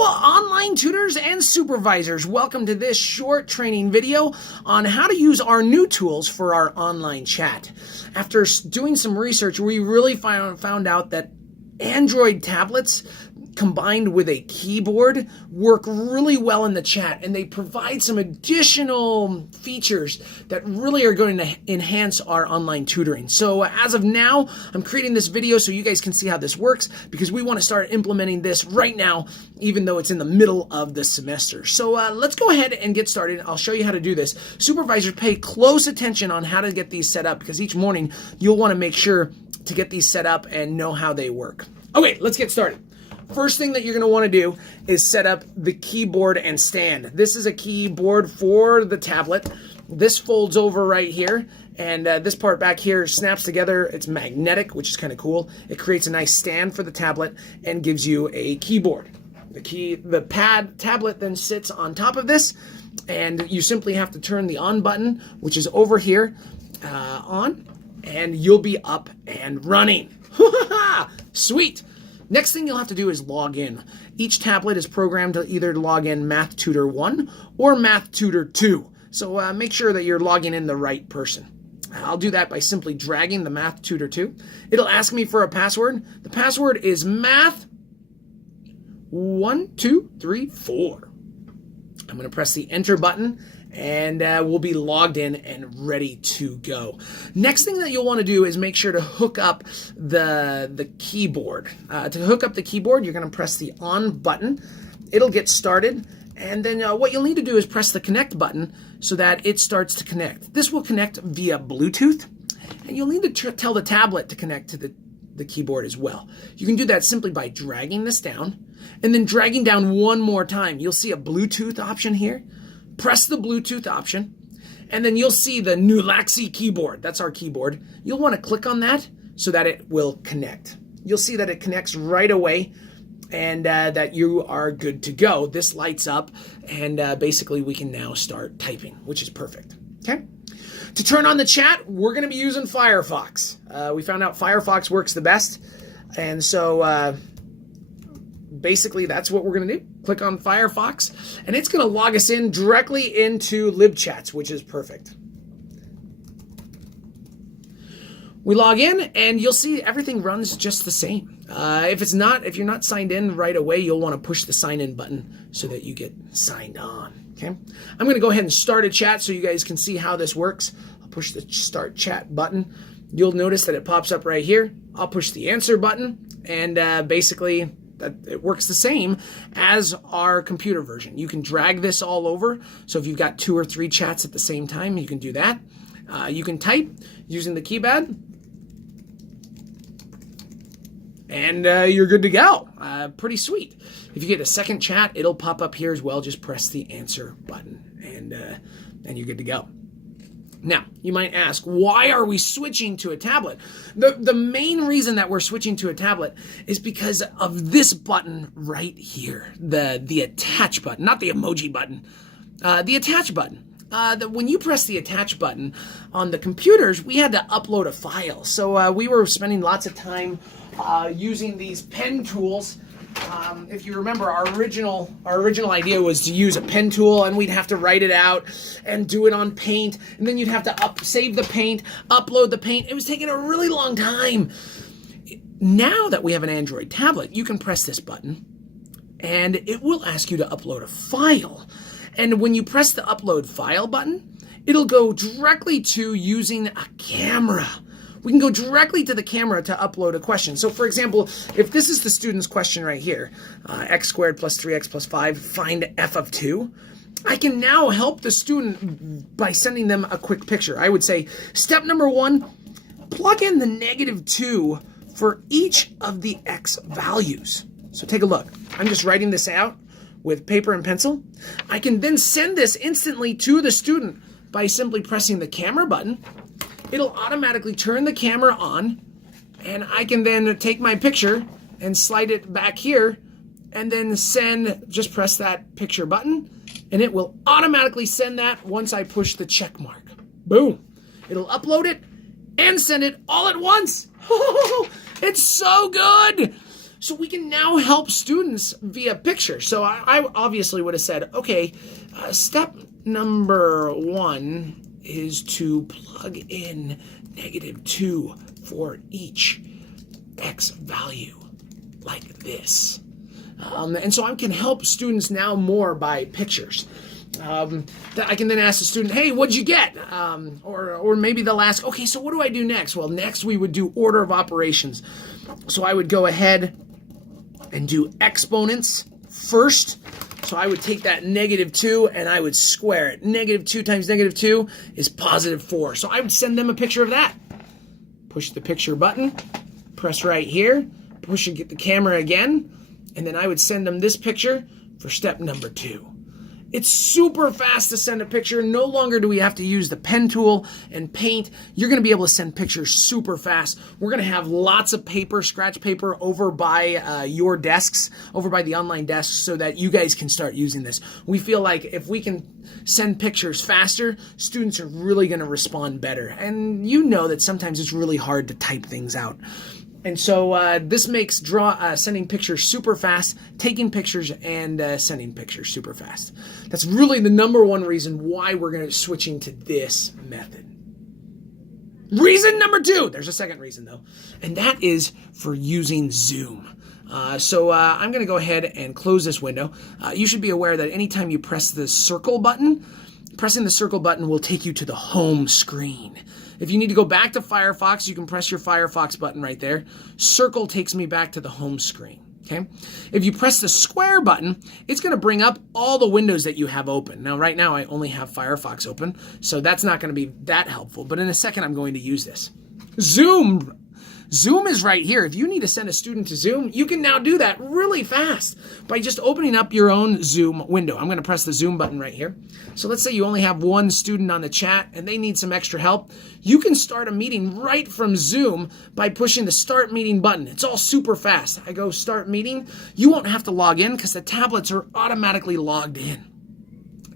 online tutors and supervisors. Welcome to this short training video on how to use our new tools for our online chat. After doing some research, we really found out that Android tablets combined with a keyboard work really well in the chat, and they provide some additional features that really are going to enhance our online tutoring. So as of now, I'm creating this video so you guys can see how this works, because we want to start implementing this right now, even though it's in the middle of the semester. So let's go ahead and get started. I'll show you how to do this. Supervisors, pay close attention on how to get these set up, because each morning you'll want to make sure to get these set up and know how they work. Okay, let's get started. First thing that you're going to want to do is set up the keyboard and stand. This is a keyboard for the tablet. This folds over right here, and this part back here snaps together. It's magnetic, which is kind of cool. It creates a nice stand for the tablet and gives you a keyboard. The tablet then sits on top of this, and you simply have to turn the on button, which is over here, on, and you'll be up and running. Sweet! Next thing you'll have to do is log in. Each tablet is programmed to either log in MathTutor 1 or MathTutor 2. So make sure that you're logging in the right person. I'll do that by simply dragging the MathTutor 2. It'll ask me for a password. The password is math1234. I'm going to press the enter button, and we'll be logged in and ready to go. Next thing that you'll want to do is make sure to hook up the keyboard. To hook up the keyboard, you're going to press the on button. It'll get started, and then what you'll need to do is press the connect button so that it starts to connect. This will connect via Bluetooth, and you'll need to tell the tablet to connect to the keyboard as well. You can do that simply by dragging this down and then dragging down one more time. You'll see a Bluetooth option here. Press the Bluetooth option, and then you'll see the Nulaxi keyboard. That's our keyboard. You'll want to click on that so that it will connect. You'll see that it connects right away, and that you are good to go. This lights up, and basically we can now start typing, which is perfect. Okay? To turn on the chat, we're going to be using Firefox. We found out Firefox works the best, and so basically that's what we're going to do. Click on Firefox, and it's going to log us in directly into LibChats, which is perfect. We log in, and you'll see everything runs just the same. If you're not signed in right away, you'll want to push the sign in button so that you get signed on. Okay, I'm going to go ahead and start a chat so you guys can see how this works. I'll push the start chat button. You'll notice that it pops up right here. I'll push the answer button, and basically it works the same as our computer version. You can drag this all over. So if you've got 2 or 3 chats at the same time, you can do that. You can type using the keypad, and you're good to go. Pretty sweet. If you get a second chat, it'll pop up here as well. Just press the answer button, and you're good to go. Now, you might ask, why are we switching to a tablet? The main reason that we're switching to a tablet is because of this button right here, the attach button, not the emoji button, the attach button. When you press the attach button on the computers, we had to upload a file. So we were spending lots of time using these pen tools. If you remember, our original idea was to use a pen tool, and we'd have to write it out and do it on Paint, and then you'd have to save the Paint, upload the Paint. It was taking a really long time. Now that we have an Android tablet, you can press this button, and it will ask you to upload a file. And when you press the upload file button, it'll go directly to using a camera. We can go directly to the camera to upload a question. So for example, if this is the student's question right here, x squared plus 3x plus 5, find f of 2, I can now help the student by sending them a quick picture. I would say, step number 1, plug in the -2 for each of the x values. So take a look. I'm just writing this out with paper and pencil. I can then send this instantly to the student by simply pressing the camera button. It'll automatically turn the camera on, and I can then take my picture and slide it back here, and then just press that picture button, and it will automatically send that once I push the check mark. Boom. It'll upload it and send it all at once. It's so good. So we can now help students via picture. So I obviously would have said, okay, step number 1 is to plug in -2 for each X value, like this. And so I can help students now more by pictures. That I can then ask the student, hey, what'd you get? Or maybe they'll ask, okay, so what do I do next? Well, next we would do order of operations. So I would go ahead and do exponents first. So I would take that -2 and I would square it. -2 times -2 is +4. So I would send them a picture of that. Push the picture button, press right here, push and get the camera again, and then I would send them this picture for step number 2. It's super fast to send a picture. No longer do we have to use the pen tool and paint. You're going to be able to send pictures super fast. We're going to have lots of paper, scratch paper, over by your desks, over by the online desks, so that you guys can start using this. We feel like if we can send pictures faster, students are really going to respond better. And you know that sometimes it's really hard to type things out. And so this makes sending pictures super fast, taking pictures and sending pictures super fast. That's really the number one reason why we're going to switching to this method. Reason number 2, there's a second reason though, and that is for using Zoom. So I'm going to go ahead and close this window. You should be aware that anytime you press the circle button, pressing the circle button will take you to the home screen. If you need to go back to Firefox, you can press your Firefox button right there. Circle takes me back to the home screen. Okay. If you press the square button, it's going to bring up all the windows that you have open. Now, right now, I only have Firefox open, so that's not going to be that helpful. But in a second, I'm going to use this. Zoom. Zoom is right here. If you need to send a student to Zoom, you can now do that really fast by just opening up your own Zoom window. I'm going to press the Zoom button right here. So let's say you only have one student on the chat and they need some extra help. You can start a meeting right from Zoom by pushing the Start Meeting button. It's all super fast. I go Start Meeting. You won't have to log in because the tablets are automatically logged in.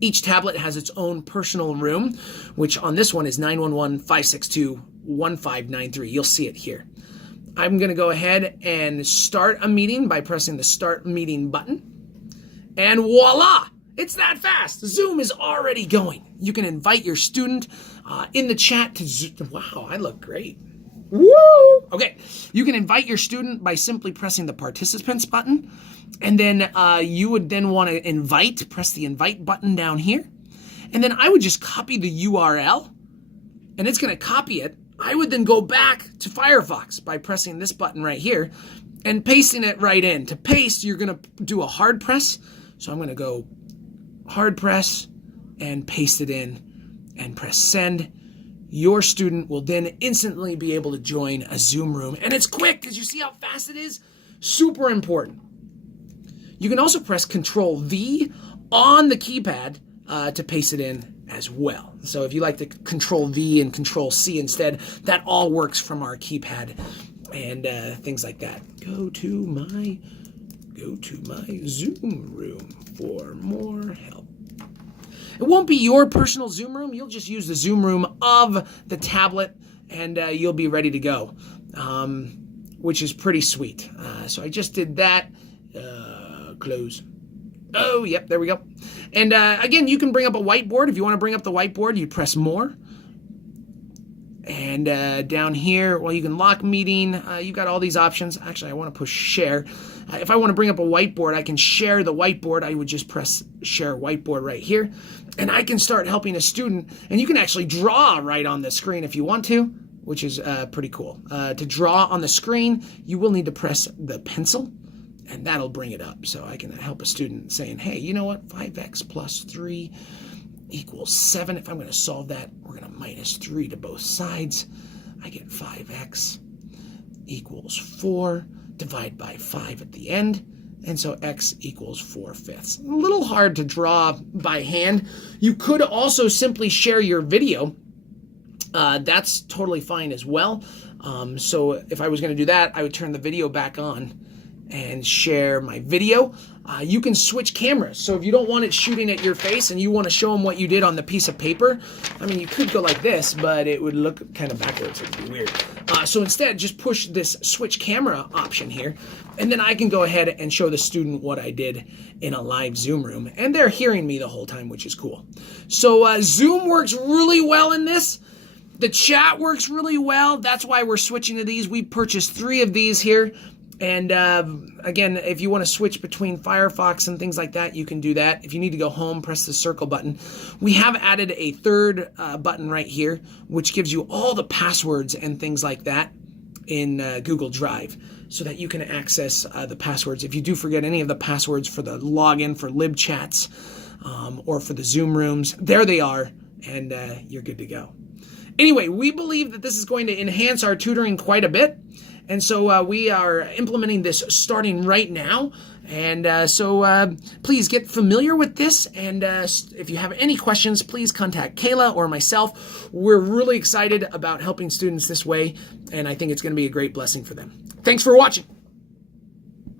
Each tablet has its own personal room, which on this one is 911-562-1593. You'll see it here. I'm going to go ahead and start a meeting by pressing the Start Meeting button. And voila! It's that fast. Zoom is already going. You can invite your student in the chat to Zoom. Wow, I look great. Woo! Okay, you can invite your student by simply pressing the Participants button. And then you would then want to press the Invite button down here. And then I would just copy the URL. And it's going to copy it. I would then go back to Firefox by pressing this button right here and pasting it right in. To paste, you're going to do a hard press. So I'm going to go hard press and paste it in and press send. Your student will then instantly be able to join a Zoom room. And it's quick because you see how fast it is? Super important. You can also press Control V on the keypad to paste it in as well. So if you like to Control V and Control C instead, that all works from our keypad and things like that. Go to my Zoom room for more help. It won't be your personal Zoom room. You'll just use the Zoom room of the tablet and you'll be ready to go, which is pretty sweet. So I just did that. Close. Oh, yep, there we go. And again, you can bring up a whiteboard. If you want to bring up the whiteboard, you press more. And down here, well, you can lock meeting. You've got all these options. Actually, I want to push share. If I want to bring up a whiteboard, I can share the whiteboard. I would just press share whiteboard right here. And I can start helping a student. And you can actually draw right on the screen if you want to, which is pretty cool. To draw on the screen, you will need to press the pencil. And that'll bring it up. So I can help a student saying, hey, you know what? 5x plus 3 equals 7. If I'm going to solve that, we're going to minus 3 to both sides. I get 5x equals 4. Divide by 5 at the end. And so x equals 4/5. A little hard to draw by hand. You could also simply share your video. That's totally fine as well. So if I was going to do that, I would turn the video back on and share my video. You can switch cameras. So if you don't want it shooting at your face and you want to show them what you did on the piece of paper, I mean, you could go like this, but it would look kind of backwards. It would be weird. So instead, just push this switch camera option here, and then I can go ahead and show the student what I did in a live Zoom room, and they're hearing me the whole time, which is cool. So Zoom works really well in this. The chat works really well. That's why we're switching to these. We purchased 3 of these here. And again, if you want to switch between Firefox and things like that, you can do that. If you need to go home, press the circle button. We have added a third button right here, which gives you all the passwords and things like that in Google Drive, so that you can access the passwords. If you do forget any of the passwords for the login for LibChats or for the Zoom rooms, there they are, and you're good to go. Anyway, we believe that this is going to enhance our tutoring quite a bit. And so we are implementing this starting right now. And so please get familiar with this. And if you have any questions, please contact Kayla or myself. We're really excited about helping students this way. And I think it's going to be a great blessing for them. Thanks for watching.